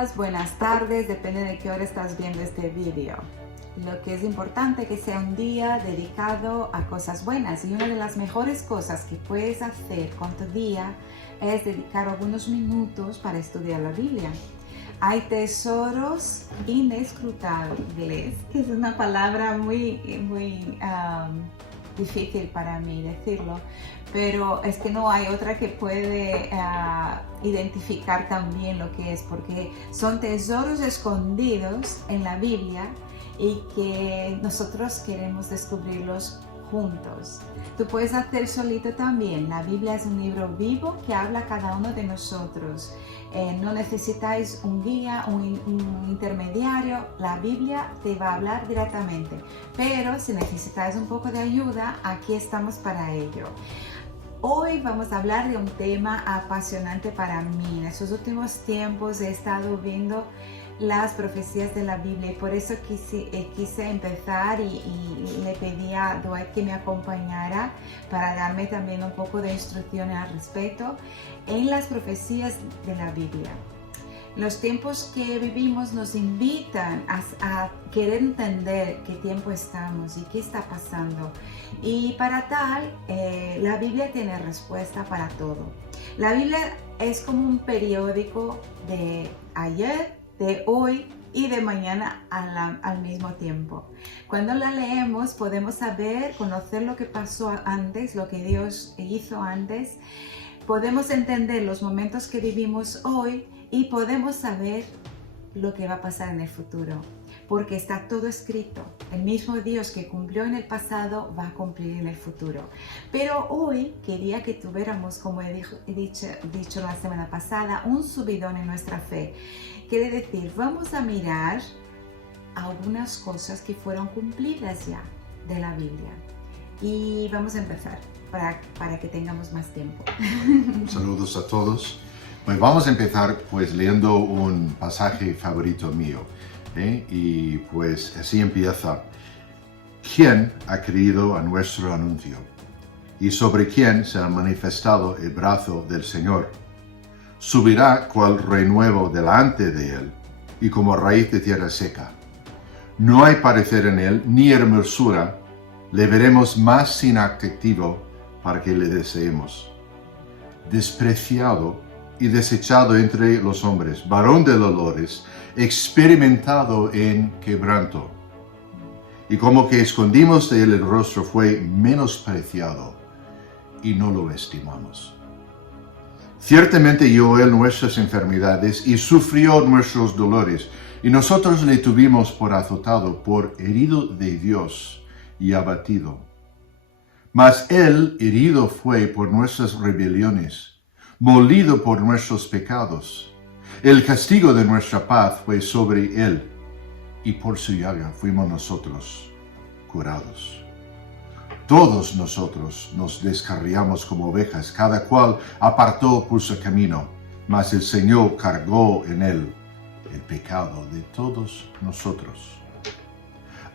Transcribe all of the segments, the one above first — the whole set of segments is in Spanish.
días, buenas tardes, depende de qué hora estás viendo este vídeo. Lo que es importante es que sea un día dedicado a cosas buenas, y una de las mejores cosas que puedes hacer con tu día es dedicar algunos minutos para estudiar la Biblia. Hay tesoros inescrutables, que es una palabra muy difícil para mí decirlo, pero es que no hay otra que puede identificar también lo que es, porque son tesoros escondidos en la Biblia y que nosotros queremos descubrirlos juntos. Tú puedes hacer solito también. La Biblia es un libro vivo que habla a cada uno de nosotros. No necesitáis un guía, un intermediario. La Biblia te va a hablar directamente. Pero si necesitáis un poco de ayuda, aquí estamos para ello. Hoy vamos a hablar de un tema apasionante para mí. En estos últimos tiempos he estado viendo las profecías de la Biblia y por eso quise empezar y le pedí a Dwight que me acompañara para darme también un poco de instrucciones al respecto en las profecías de la Biblia. Los tiempos que vivimos nos invitan a querer entender qué tiempo estamos y qué está pasando. Y para tal, la Biblia tiene respuesta para todo. La Biblia es como un periódico de ayer, de hoy y de mañana al mismo tiempo. Cuando la leemos podemos saber, conocer lo que pasó antes, lo que Dios hizo antes. Podemos entender los momentos que vivimos hoy y podemos saber lo que va a pasar en el futuro, porque está todo escrito. El mismo Dios que cumplió en el pasado va a cumplir en el futuro. Pero hoy quería que tuviéramos, como he dicho la semana pasada, un subidón en nuestra fe. Quiere decir, vamos a mirar algunas cosas que fueron cumplidas ya de la Biblia. Y vamos a empezar para que tengamos más tiempo. Saludos a todos. Pues vamos a empezar leyendo un pasaje favorito mío. Y pues así empieza. ¿Quién ha creído a nuestro anuncio? ¿Y sobre quién se ha manifestado el brazo del Señor? Subirá cual renuevo delante de él, y como raíz de tierra seca. No hay parecer en él, ni hermosura, le veremos más sin atractivo para que le deseemos. Despreciado y desechado entre los hombres, varón de dolores, experimentado en quebranto. Y como que escondimos de él el rostro, fue menospreciado, y no lo estimamos. Ciertamente llevó él nuestras enfermedades y sufrió nuestros dolores, y nosotros le tuvimos por azotado, por herido de Dios y abatido. Mas él herido fue por nuestras rebeliones, molido por nuestros pecados. El castigo de nuestra paz fue sobre él, y por su llaga fuimos nosotros curados. Todos nosotros nos descarriamos como ovejas, cada cual apartó por su camino, mas el Señor cargó en él el pecado de todos nosotros.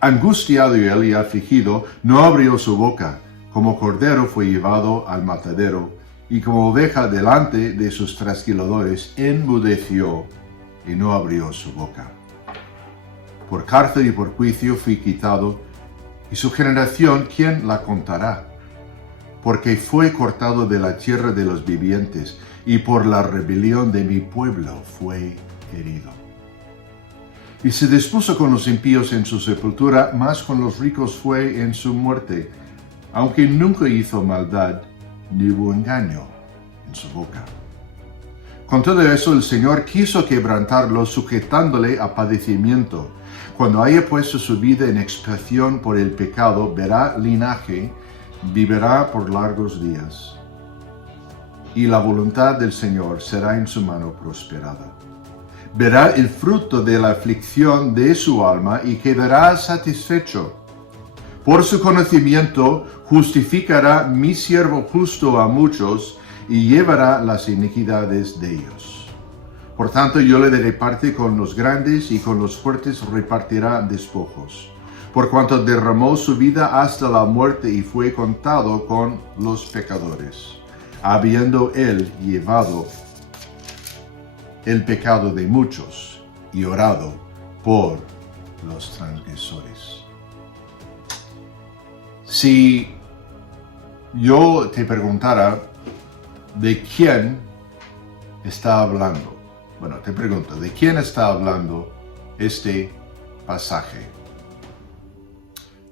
Angustiado él y afligido, no abrió su boca, como cordero fue llevado al matadero, y como oveja delante de sus trasquiladores, enmudeció y no abrió su boca. Por cárcel y por juicio fui quitado, y su generación, ¿quién la contará? Porque fue cortado de la tierra de los vivientes, y por la rebelión de mi pueblo fue herido. Y se dispuso con los impíos en su sepultura, mas con los ricos fue en su muerte, aunque nunca hizo maldad, ni hubo engaño en su boca. Con todo eso el Señor quiso quebrantarlo, sujetándole a padecimiento. Cuando haya puesto su vida en expiación por el pecado, verá linaje, vivirá por largos días. Y la voluntad del Señor será en su mano prosperada. Verá el fruto de la aflicción de su alma y quedará satisfecho. Por su conocimiento justificará mi siervo justo a muchos y llevará las iniquidades de ellos. Por tanto, yo le daré parte con los grandes y con los fuertes repartirá despojos. Por cuanto derramó su vida hasta la muerte y fue contado con los pecadores, habiendo él llevado el pecado de muchos y orado por los transgresores. Si yo te preguntara de quién está hablando, bueno, te pregunto, ¿de quién está hablando este pasaje?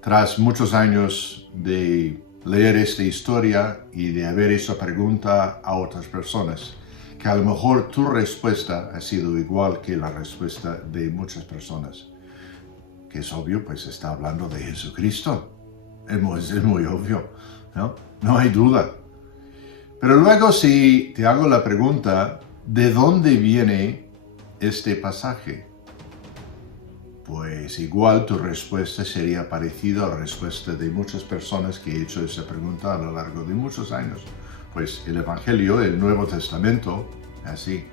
Tras muchos años de leer esta historia y de haber hecho pregunta a otras personas, que a lo mejor tu respuesta ha sido igual que la respuesta de muchas personas, que es obvio, pues está hablando de Jesucristo. Es muy obvio, ¿no? No hay duda. Pero luego si te hago la pregunta, ¿de dónde viene este pasaje? Pues igual tu respuesta sería parecida a la respuesta de muchas personas que he hecho esa pregunta a lo largo de muchos años. Pues el Evangelio, el Nuevo Testamento, así.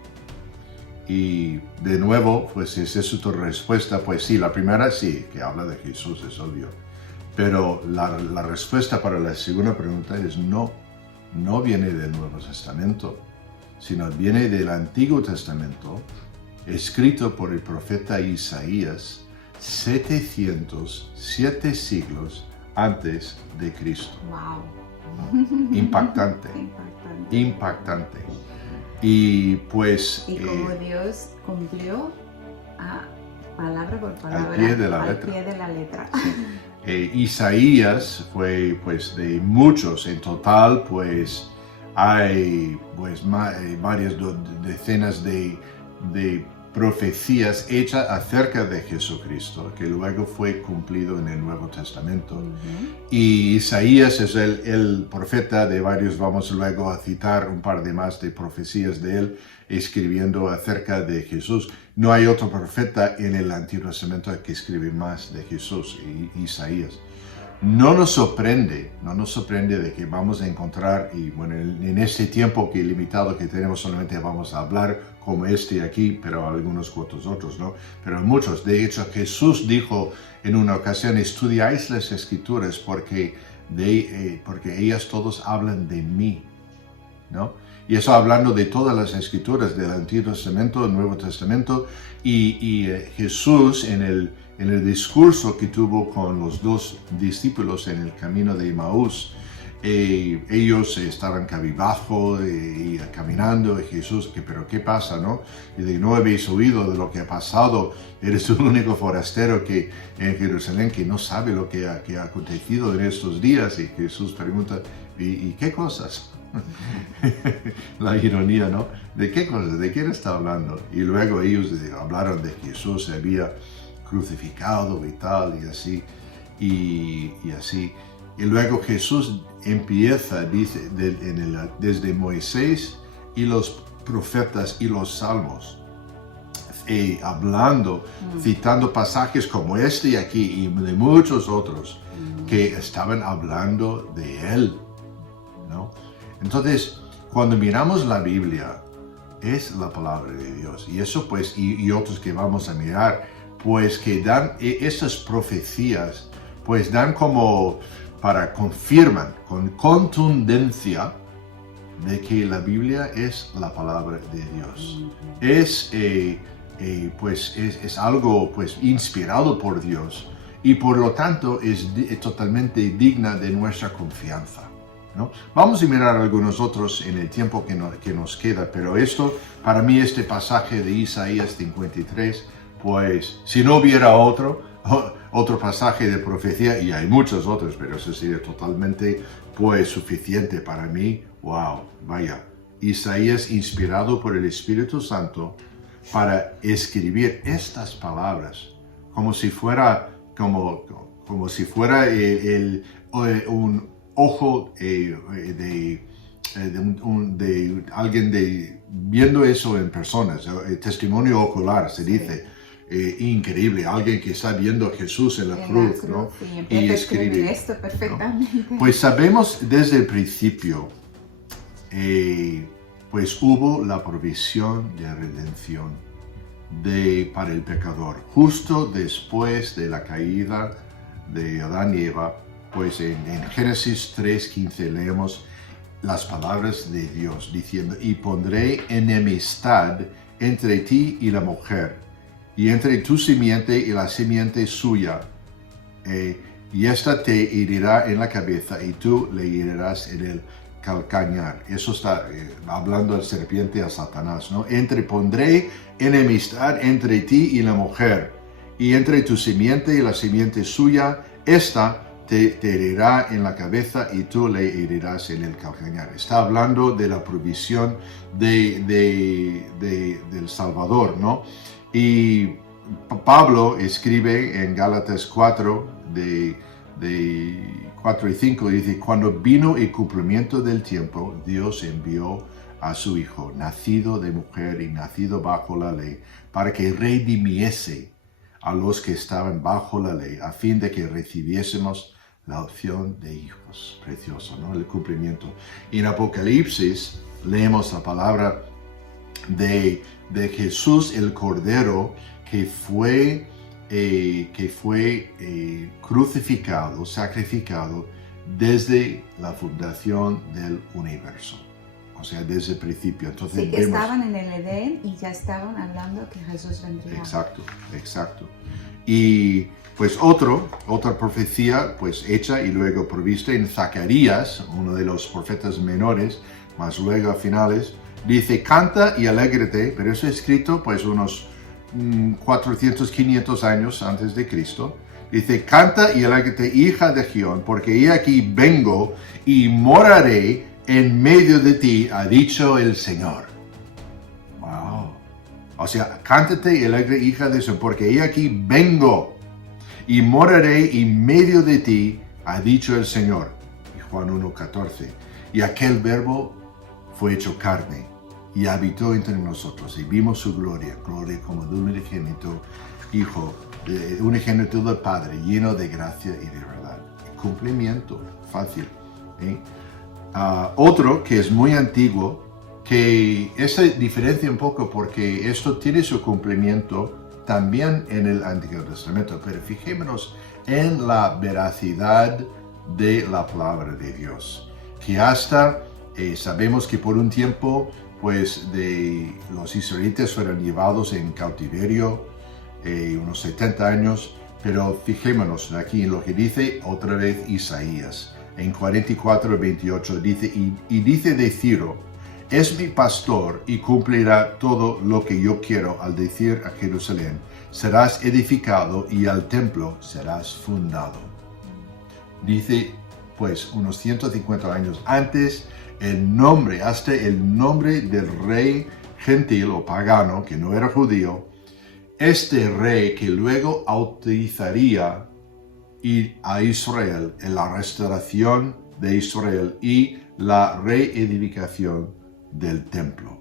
Y de nuevo, pues si esa es tu respuesta, pues sí, la primera sí, que habla de Jesús, es obvio. Pero la respuesta para la segunda pregunta es no viene del Nuevo Testamento, sino viene del Antiguo Testamento, escrito por el profeta Isaías 707 siglos antes de Cristo. Wow. Impactante. Impactante. Y pues... Y como Dios cumplió palabra por palabra. Al pie de la letra. Sí. Isaías fue pues de muchos, en total pues hay pues varias decenas de profecías hechas acerca de Jesucristo, que luego fue cumplido en el Nuevo Testamento. Y Isaías es el profeta de varios, vamos luego a citar un par de más de profecías de él, escribiendo acerca de Jesús. No hay otro profeta en el Antiguo Testamento que escribe más de Jesús, Isaías. No nos sorprende de que vamos a encontrar, y bueno, en este tiempo limitado que tenemos solamente vamos a hablar como este aquí, pero algunos cuantos otros, ¿no? Pero muchos. De hecho, Jesús dijo en una ocasión, estudiáis las Escrituras porque ellas todos hablan de mí, ¿no? Y eso hablando de todas las Escrituras, del Antiguo Testamento, del Nuevo Testamento, y Jesús en el discurso que tuvo con los dos discípulos en el camino de Emaús, ellos estaban cabizbajo y caminando, y Jesús, pero ¿qué pasa, no? Y de no habéis oído de lo que ha pasado, eres el único forastero que en Jerusalén que no sabe lo que ha acontecido en estos días, y Jesús pregunta, ¿y qué cosas? La ironía, ¿no? ¿De qué cosas? ¿De quién está hablando? Y luego ellos hablaron de que Jesús se había crucificado y tal, y así, y así. Y luego Jesús empieza, dice, desde Moisés y los profetas y los salmos, hablando, citando pasajes como este aquí y de muchos otros que estaban hablando de Él, ¿no? Entonces, cuando miramos la Biblia, es la palabra de Dios. Y eso pues, y otros que vamos a mirar, pues que dan esas profecías, pues dan como confirman con contundencia de que la Biblia es la palabra de Dios. Es algo pues inspirado por Dios y por lo tanto es totalmente digna de nuestra confianza, ¿no? Vamos a mirar algunos otros en el tiempo que nos queda, pero para mí este pasaje de Isaías 53, pues si no hubiera otro pasaje de profecía, y hay muchos otros, pero eso sería totalmente pues suficiente para mí. Wow, vaya, Isaías inspirado por el Espíritu Santo para escribir estas palabras como si fuera un ojo de alguien viendo eso en personas, testimonio ocular se dice. Increíble, alguien que está viendo a Jesús en la cruz, ¿no? Y escribe esto perfectamente. ¿No? Pues sabemos desde el principio, pues hubo la provisión de redención para el pecador. Justo después de la caída de Adán y Eva, pues en Génesis 3:15 leemos las palabras de Dios diciendo, y pondré enemistad entre ti y la mujer, y entre tu simiente y la simiente suya, y esta te herirá en la cabeza y tú le herirás en el calcañar. Eso está hablando al serpiente, a Satanás, ¿no? Pondré enemistad entre ti y la mujer, y entre tu simiente y la simiente suya, esta te herirá en la cabeza y tú le herirás en el calcañar. Está hablando de la provisión del Salvador, ¿no? Y Pablo escribe en Gálatas 4, de 4 y 5, dice: cuando vino el cumplimiento del tiempo, Dios envió a su Hijo, nacido de mujer y nacido bajo la ley, para que redimiese a los que estaban bajo la ley, a fin de que recibiésemos la opción de hijos. Precioso, ¿no? El cumplimiento. Y en Apocalipsis leemos la palabra de Jesús, el Cordero, que fue crucificado, sacrificado desde la fundación del universo. O sea, desde el principio. Entonces, sí, que estaban en el Edén y ya estaban hablando que Jesús vendría. Exacto, exacto. Y pues otra profecía pues hecha y luego provista en Zacarías, uno de los profetas menores, más luego a finales, dice: canta y alégrate, pero eso es escrito pues unos 400, 500 años antes de Cristo. Dice: canta y alégrate, hija de Gión, porque he aquí vengo y moraré en medio de ti, ha dicho el Señor. Wow. O sea, cántate y alegre, hija de Gión, porque he aquí vengo y moraré en medio de ti, ha dicho el Señor. Y Juan 1:14. Y aquel verbo fue hecho carne y habitó entre nosotros, y vimos su gloria como de un unigénito Hijo, unigénito del Padre, lleno de gracia y de verdad. Cumplimiento, fácil. Otro que es muy antiguo, que esa diferencia un poco porque esto tiene su cumplimiento también en el Antiguo Testamento, pero fijémonos en la veracidad de la palabra de Dios, que hasta sabemos que por un tiempo pues los israelitas fueron llevados en cautiverio unos 70 años, pero fijémonos aquí en lo que dice otra vez Isaías, en 44:28 dice, y dice de Ciro: es mi pastor y cumplirá todo lo que yo quiero, al decir a Jerusalén: serás edificado, y al templo serás fundado. Dice pues unos 150 años antes, hasta el nombre del rey gentil o pagano, que no era judío, este rey que luego autorizaría a Israel en la restauración de Israel y la reedificación del templo.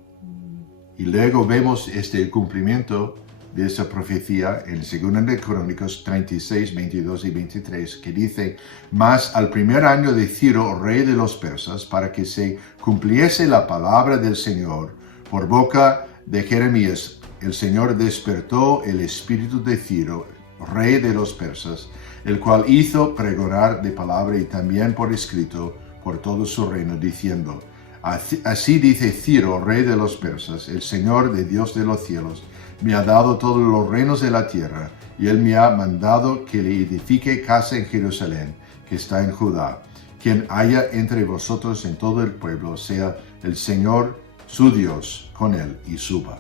Y luego vemos este cumplimiento de esa profecía en 2 de Crónicas 36, 22 y 23, que dice: mas al primer año de Ciro, rey de los persas, para que se cumpliese la palabra del Señor por boca de Jeremías, el Señor despertó el espíritu de Ciro, rey de los persas, el cual hizo pregonar de palabra y también por escrito por todo su reino, diciendo: así dice Ciro, rey de los persas: el Señor, de Dios de los cielos, me ha dado todos los reinos de la tierra, y él me ha mandado que le edifique casa en Jerusalén, que está en Judá. Quien haya entre vosotros en todo el pueblo, sea el Señor su Dios con él, y suba.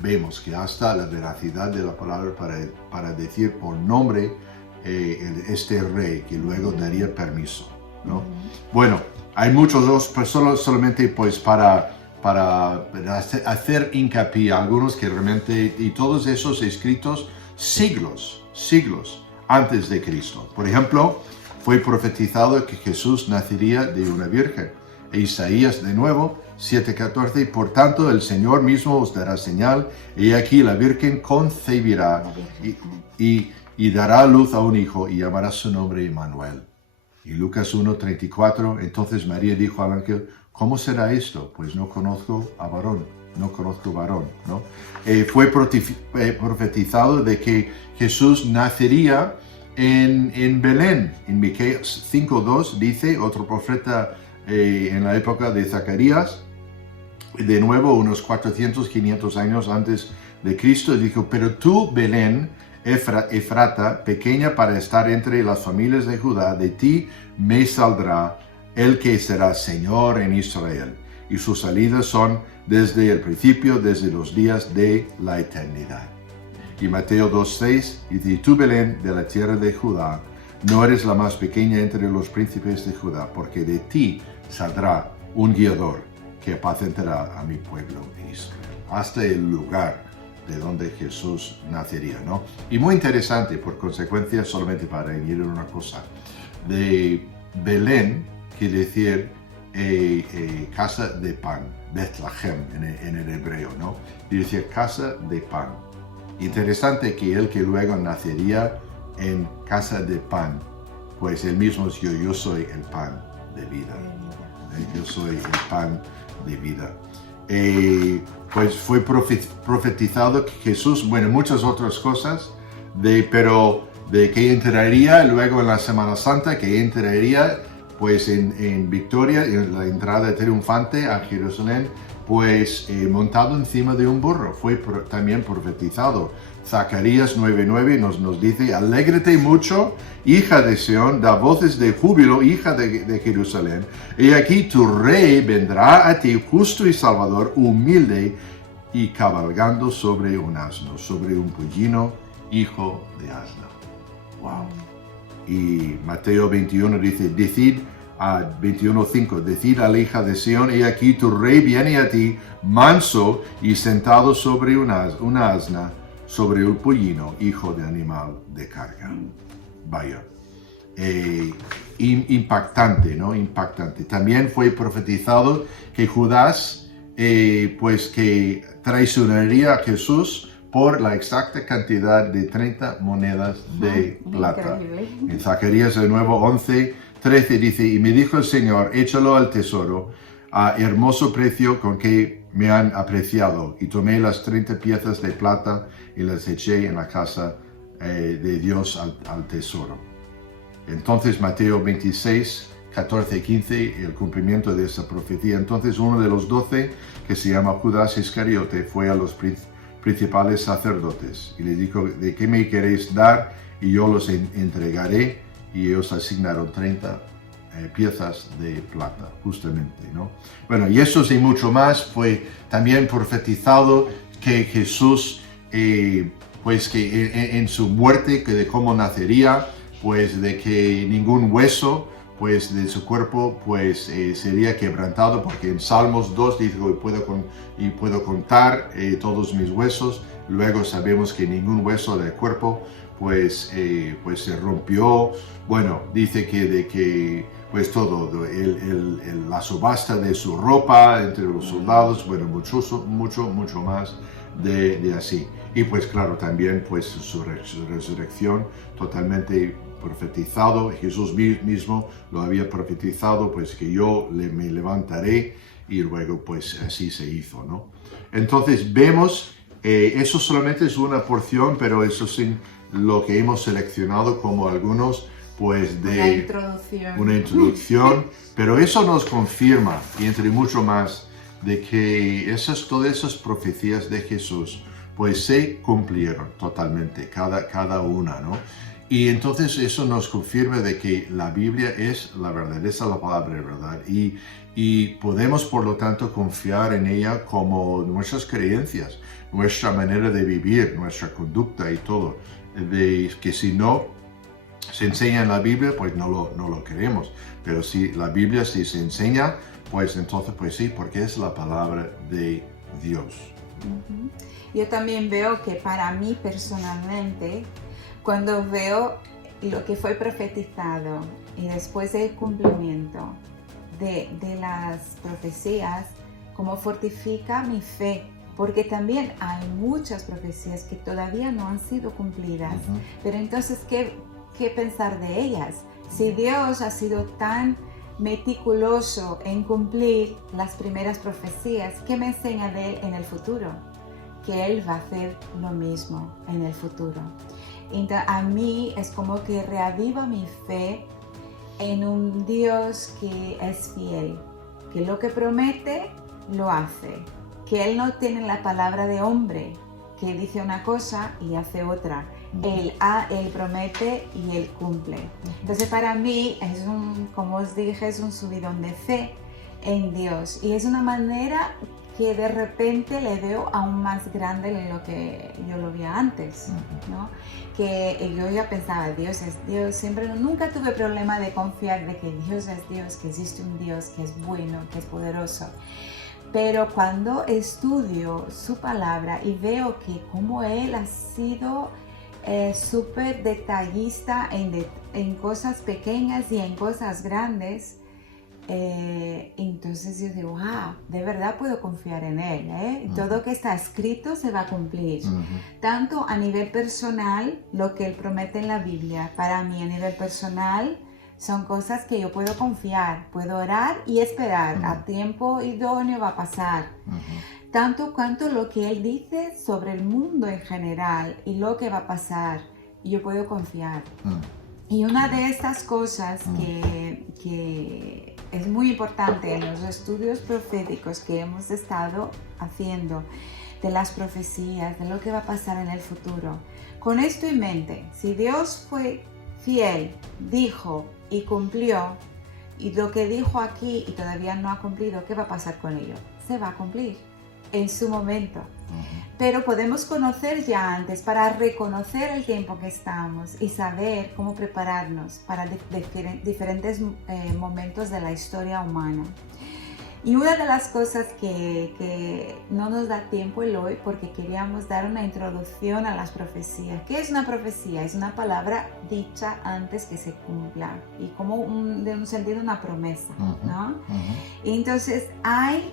Vemos que hasta la veracidad de la palabra para decir por nombre este rey, que luego daría permiso, ¿no? Bueno, hay muchos otros, pero solamente pues para hacer hincapié a algunos que realmente, y todos esos escritos siglos antes de Cristo. Por ejemplo, fue profetizado que Jesús nacería de una virgen. Isaías de nuevo 7:14, por tanto el Señor mismo os dará señal, y aquí la virgen concebirá y dará a luz a un hijo, y llamará su nombre Emmanuel. Y Lucas 1:34, entonces María dijo al ángel: ¿cómo será esto? Pues no conozco varón, ¿no? Fue profetizado de que Jesús nacería en Belén. En Miqueas 5:2 dice, otro profeta en la época de Zacarías, de nuevo unos 400, 500 años antes de Cristo, dijo, pero tú, Belén, Efrata, pequeña para estar entre las familias de Judá, de ti me saldrá el que será Señor en Israel, y sus salidas son desde el principio, desde los días de la eternidad. Y Mateo 2:6 dice, y tú, Belén, de la tierra de Judá, no eres la más pequeña entre los príncipes de Judá, porque de ti saldrá un guiador que apacentará a mi pueblo Israel. Hasta el lugar de donde Jesús nacería, ¿no? Y muy interesante, por consecuencia, solamente para añadir una cosa, de Belén, quiere decir casa de pan, Bethlehem en el hebreo, ¿no? Quiere decir casa de pan. Interesante que él que luego nacería en casa de pan, pues él mismo es yo soy el pan de vida. Yo soy el pan de vida. Pues fue profetizado que Jesús, bueno, muchas otras cosas, pero de que entraría luego en la Semana Santa, que entraría pues en victoria, en la entrada triunfante a Jerusalén, pues montado encima de un burro. Fue también profetizado. Zacarías 9:9 nos dice, alégrate mucho, hija de Sión, da voces de júbilo, hija de Jerusalén. Y aquí tu rey vendrá a ti, justo y salvador, humilde y cabalgando sobre un asno, sobre un pollino, hijo de asno. Wow. Y Mateo 21 dice, decid a 21:5, decid a la hija de Sión, y aquí tu rey viene a ti, manso y sentado sobre una asna, sobre un pollino, hijo de animal de carga. Vaya. Impactante, ¿no? Impactante. También fue profetizado que Judas, pues que traicionaría a Jesús por la exacta cantidad de 30 monedas de plata. Increíble. En Zacarías de nuevo 11:13 dice, y me dijo el Señor, échalo al tesoro, a hermoso precio con que me han apreciado. Y tomé las 30 piezas de plata y las eché en la casa de Dios al tesoro. Entonces Mateo 26:14-15, el cumplimiento de esa profecía. Entonces uno de los 12, que se llama Judas Iscariote, fue a los principales sacerdotes y les dijo, ¿de qué me queréis dar? Y yo los entregaré. Y ellos asignaron 30 piezas de plata, justamente, ¿no? Bueno, y eso y mucho más fue también profetizado que Jesús, pues que en su muerte, que de cómo nacería, pues de que ningún hueso, pues de su cuerpo, pues sería quebrantado, porque en Salmos 2 dijo, y puedo contar todos mis huesos. Luego sabemos que ningún hueso del cuerpo pues se rompió. Bueno, dice que pues todo, la subasta de su ropa entre los soldados, bueno, mucho más de así. Y pues claro, también pues su resurrección totalmente profetizado. Jesús mismo lo había profetizado, pues que yo me levantaré, y luego pues así se hizo, ¿no? Entonces vemos, eso solamente es una porción, pero eso sí, lo que hemos seleccionado como algunos, pues de una introducción, pero eso nos confirma, y entre mucho más, de que todas esas profecías de Jesús, pues se cumplieron totalmente, cada una, ¿no? Y entonces eso nos confirma de que la Biblia es la verdad, esa es la palabra de verdad, y podemos por lo tanto confiar en ella como nuestras creencias, nuestra manera de vivir, nuestra conducta y todo, de que si no se enseña en la Biblia, pues no lo queremos, pero si la Biblia sí se enseña, pues entonces pues sí, porque es la palabra de Dios. Yo también veo que para mí personalmente, cuando veo lo que fue profetizado y después del cumplimiento de las profecías, como fortifica mi fe, porque también hay muchas profecías que todavía no han sido cumplidas. Pero entonces, ¿qué pensar de ellas? Si Dios ha sido tan meticuloso en cumplir las primeras profecías, ¿qué me enseña de Él en el futuro? Que Él va a hacer lo mismo en el futuro. Entonces, a mí es como que reaviva mi fe en un Dios que es fiel, que lo que promete, lo hace, que Él no tiene la palabra de hombre, que dice una cosa y hace otra. Él promete y Él cumple. Entonces para mí es como os dije, es un subidón de fe en Dios. Y es una manera que de repente le veo aún más grande de lo que yo lo veía antes, ¿no? Que yo ya pensaba, Dios es Dios, nunca tuve problema de confiar de que Dios es Dios, que existe un Dios que es bueno, que es poderoso. Pero cuando estudio su palabra y veo que como Él ha sido súper detallista en cosas pequeñas y en cosas grandes, entonces yo digo, de verdad puedo confiar en Él, Todo lo que está escrito se va a cumplir, tanto a nivel personal, lo que Él promete en la Biblia, para mí a nivel personal son cosas que yo puedo confiar, puedo orar y esperar, a tiempo idóneo va a pasar, tanto cuanto lo que Él dice sobre el mundo en general y lo que va a pasar, yo puedo confiar. Y una de estas cosas que es muy importante en los estudios proféticos que hemos estado haciendo, de las profecías, de lo que va a pasar en el futuro. Con esto en mente, si Dios fue fiel, dijo y cumplió, y lo que dijo aquí y todavía no ha cumplido, ¿qué va a pasar con ello? Se va a cumplir en su momento. Pero podemos conocer ya antes para reconocer el tiempo que estamos y saber cómo prepararnos para diferentes momentos de la historia humana. Y una de las cosas que no nos da tiempo el hoy, porque queríamos dar una introducción a las profecías. ¿Qué es una profecía? Es una palabra dicha antes que se cumpla y como de un sentido una promesa, ¿no? Y entonces hay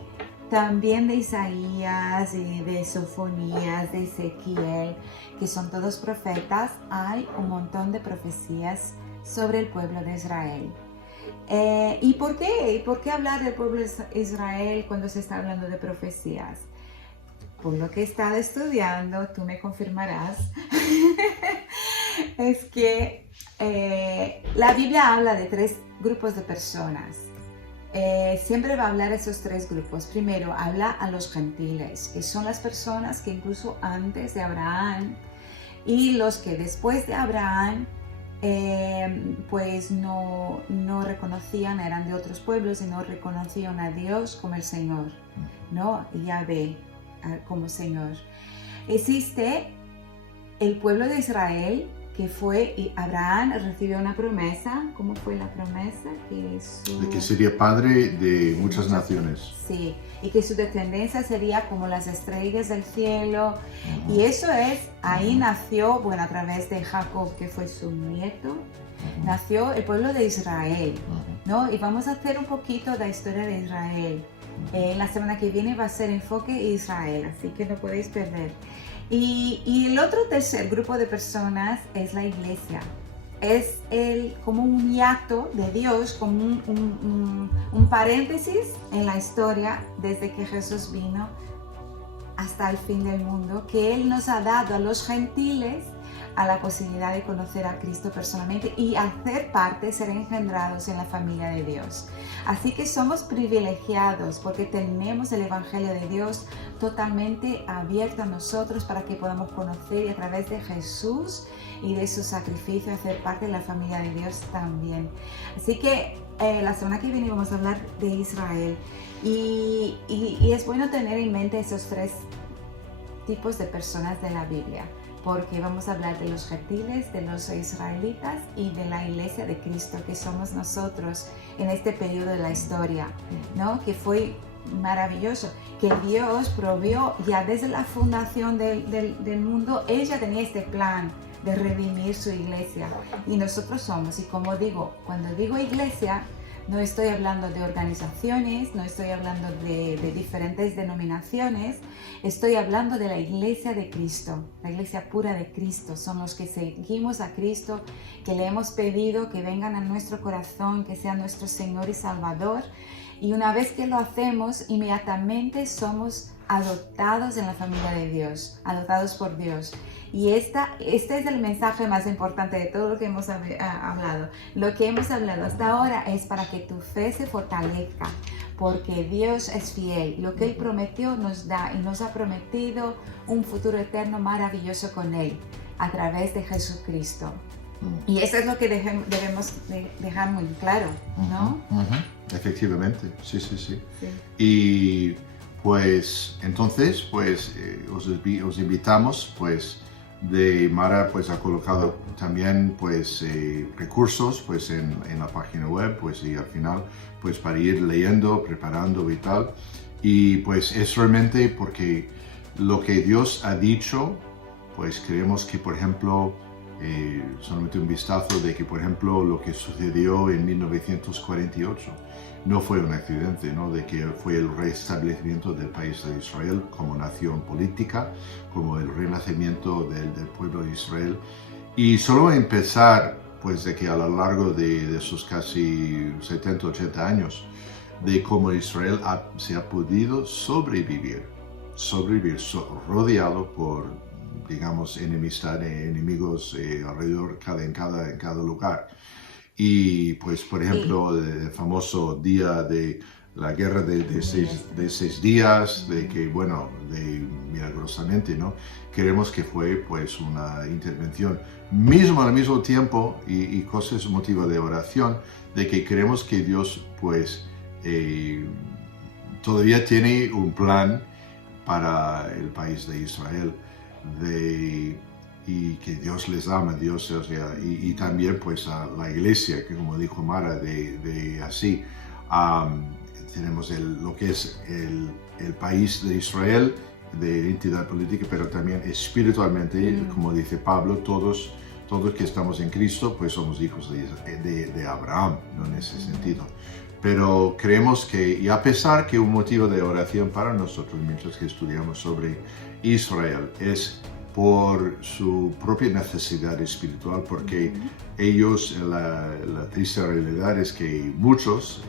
también de Isaías y de Sofonías, de Ezequiel, que son todos profetas, hay un montón de profecías sobre el pueblo de Israel. ¿Y por qué? ¿Por qué hablar del pueblo de Israel cuando se está hablando de profecías? Por lo que he estado estudiando, tú me confirmarás, es que la Biblia habla de 3 grupos de personas. Siempre va a hablar de esos 3 grupos. Primero, habla a los gentiles, que son las personas que incluso antes de Abraham y los que después de Abraham pues no reconocían, eran de otros pueblos y no reconocían a Dios como el Señor, ¿no? Yahvé como Señor. Existe el pueblo de Israel, que fue, Abraham recibió una promesa. ¿Cómo fue la promesa? De que sería padre de muchas naciones. Sí, y que su descendencia sería como las estrellas del cielo. Y eso es, ahí nació, bueno, a través de Jacob, que fue su nieto, nació el pueblo de Israel, ¿no? Y vamos a hacer un poquito de la historia de Israel. La semana que viene va a ser enfoque Israel, así que no podéis perder. Y el otro tercer grupo de personas es la iglesia. Es como un hiato de Dios, como un paréntesis en la historia desde que Jesús vino hasta el fin del mundo, que Él nos ha dado a los gentiles a la posibilidad de conocer a Cristo personalmente y hacer parte, ser engendrados en la familia de Dios. Así que somos privilegiados porque tenemos el Evangelio de Dios totalmente abierto a nosotros para que podamos conocer y a través de Jesús y de su sacrificio hacer parte de la familia de Dios también. Así que la semana que viene vamos a hablar de Israel y es bueno tener en mente esos 3 tipos de personas de la Biblia, porque vamos a hablar de los gentiles, de los israelitas y de la iglesia de Cristo, que somos nosotros en este periodo de la historia, ¿no? Que fue maravilloso, que Dios provió ya desde la fundación del mundo. Él ya tenía este plan de redimir su iglesia y nosotros somos, y como digo, cuando digo iglesia, no estoy hablando de organizaciones, no estoy hablando de diferentes denominaciones, estoy hablando de la iglesia de Cristo, la iglesia pura de Cristo. Son los que seguimos a Cristo, que le hemos pedido que vengan a nuestro corazón, que sea nuestro Señor y Salvador. Y una vez que lo hacemos, inmediatamente somos adoptados en la familia de Dios, adoptados por Dios. Y este es el mensaje más importante de todo lo que hemos hablado. Lo que hemos hablado hasta ahora es para que tu fe se fortalezca, porque Dios es fiel. Lo que Él prometió nos da y nos ha prometido un futuro eterno maravilloso con Él a través de Jesucristo. Y eso es lo que debemos dejar muy claro, ¿no? Efectivamente, sí. Y pues entonces pues os invitamos pues Mara pues ha colocado también pues recursos pues en la página web pues y al final pues para ir leyendo, preparando y tal, y pues es realmente porque lo que Dios ha dicho, pues creemos que por ejemplo solamente un vistazo de que por ejemplo lo que sucedió en 1948 no fue un accidente, ¿no? De que fue el restablecimiento del país de Israel como nación política, como el renacimiento del pueblo de Israel. Y solo empezar, pues de que a lo largo de sus casi 70, 80 años, de cómo Israel se ha podido sobrevivir rodeado por, digamos, enemigos alrededor en cada lugar. Y pues por ejemplo el famoso día de la guerra de 6 días, de que bueno, milagrosamente, ¿no? Creemos que fue pues una intervención al mismo tiempo y cosas motivo de oración, de que creemos que Dios pues todavía tiene un plan para el país de Israel, y que Dios les ama, Dios, o sea, y también pues a la iglesia, que como dijo Mara, tenemos lo que es el país de Israel, de entidad política, pero también espiritualmente, como dice Pablo, todos que estamos en Cristo, pues somos hijos de Abraham, ¿no? En ese sentido. Pero creemos que, y a pesar que un motivo de oración para nosotros mientras que estudiamos sobre Israel es por su propia necesidad espiritual, porque ellos, la triste realidad es que muchos,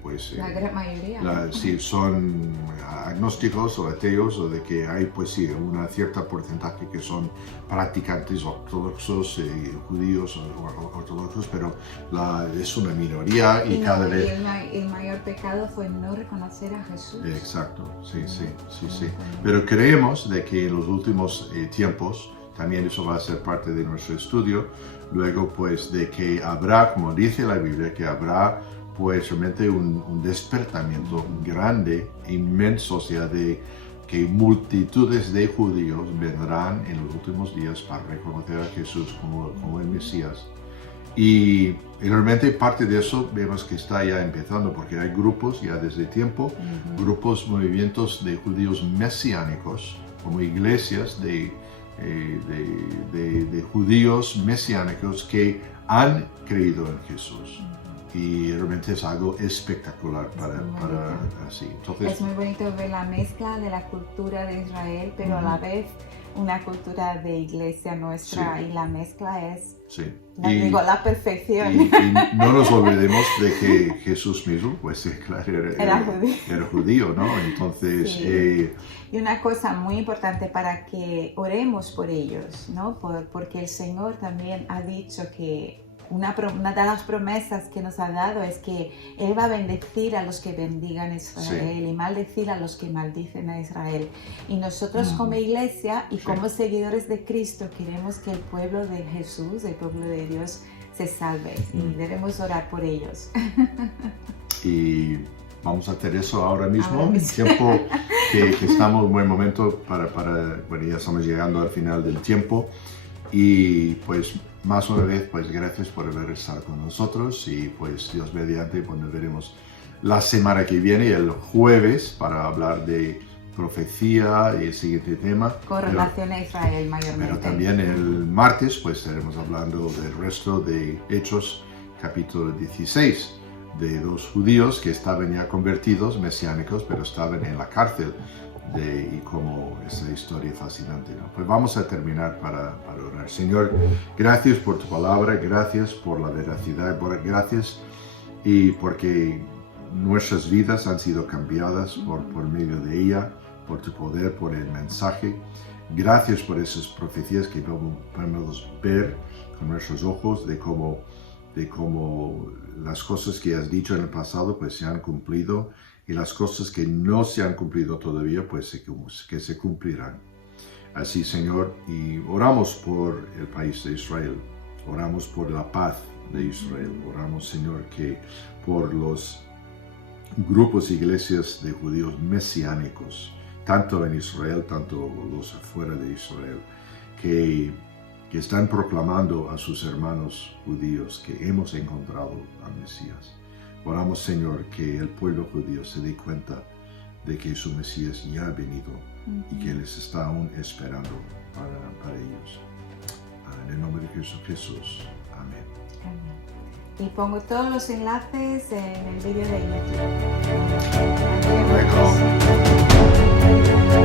pues... la gran mayoría. Sí, son agnósticos o ateos, o de que hay, pues sí, una cierta porcentaje que son practicantes ortodoxos, judíos o ortodoxos, pero es una minoría y cada vez... El mayor pecado fue no reconocer a Jesús. Exacto, sí. Pero creemos de que en los últimos tiempos, también eso va a ser parte de nuestro estudio, luego pues de que habrá, como dice la Biblia, que habrá pues realmente un despertamiento grande, inmenso, o sea, de que multitudes de judíos vendrán en los últimos días para reconocer a Jesús como el Mesías. Y realmente parte de eso vemos que está ya empezando, porque hay grupos ya desde tiempo, movimientos de judíos mesiánicos, como iglesias de judíos mesiánicos que han creído en Jesús. Y realmente es algo espectacular para así. Entonces, es muy bonito ver la mezcla de la cultura de Israel, pero a la vez una cultura de iglesia nuestra, y la mezcla es la perfección. Y no nos olvidemos de que Jesús mismo, pues claro, era judío, ¿no? Entonces... y una cosa muy importante para que oremos por ellos, ¿no? Porque el Señor también ha dicho que una de las promesas que nos ha dado es que Él va a bendecir a los que bendigan a Israel y maldecir a los que maldicen a Israel. Y nosotros como iglesia y como seguidores de Cristo queremos que el pueblo de Jesús, el pueblo de Dios, se salve y debemos orar por ellos. Y vamos a hacer eso ahora mismo. Tiempo que estamos en buen momento bueno, ya estamos llegando al final del tiempo. Y pues más una vez, pues gracias por haber estado con nosotros, y pues Dios mediante, pues nos veremos la semana que viene, el jueves, para hablar de profecía y el siguiente tema. Con relación a Israel mayormente. Pero también el martes, pues estaremos hablando del resto de Hechos, capítulo 16, de 2 judíos que estaban ya convertidos, mesiánicos, pero estaban en la cárcel. Y como esa historia fascinante, ¿no? Pues vamos a terminar para orar. Señor, gracias por tu palabra, gracias por la veracidad, gracias y porque nuestras vidas han sido cambiadas por medio de ella, por tu poder, por el mensaje. Gracias por esas profecías que podemos ver con nuestros ojos de cómo de cómo las cosas que has dicho en el pasado pues se han cumplido y las cosas que no se han cumplido todavía pues que se cumplirán. Así, Señor, y oramos por el país de Israel, oramos por la paz de Israel, oramos, Señor, que por los grupos e iglesias de judíos mesiánicos, tanto en Israel, tanto los afuera de Israel, que están proclamando a sus hermanos judíos que hemos encontrado al Mesías. Oramos, Señor, que el pueblo judío se dé cuenta de que su Mesías ya ha venido y que les está aún esperando para ellos. En el nombre de Jesús. Amén. Amén. Y pongo todos los enlaces en el vídeo de YouTube. Luego.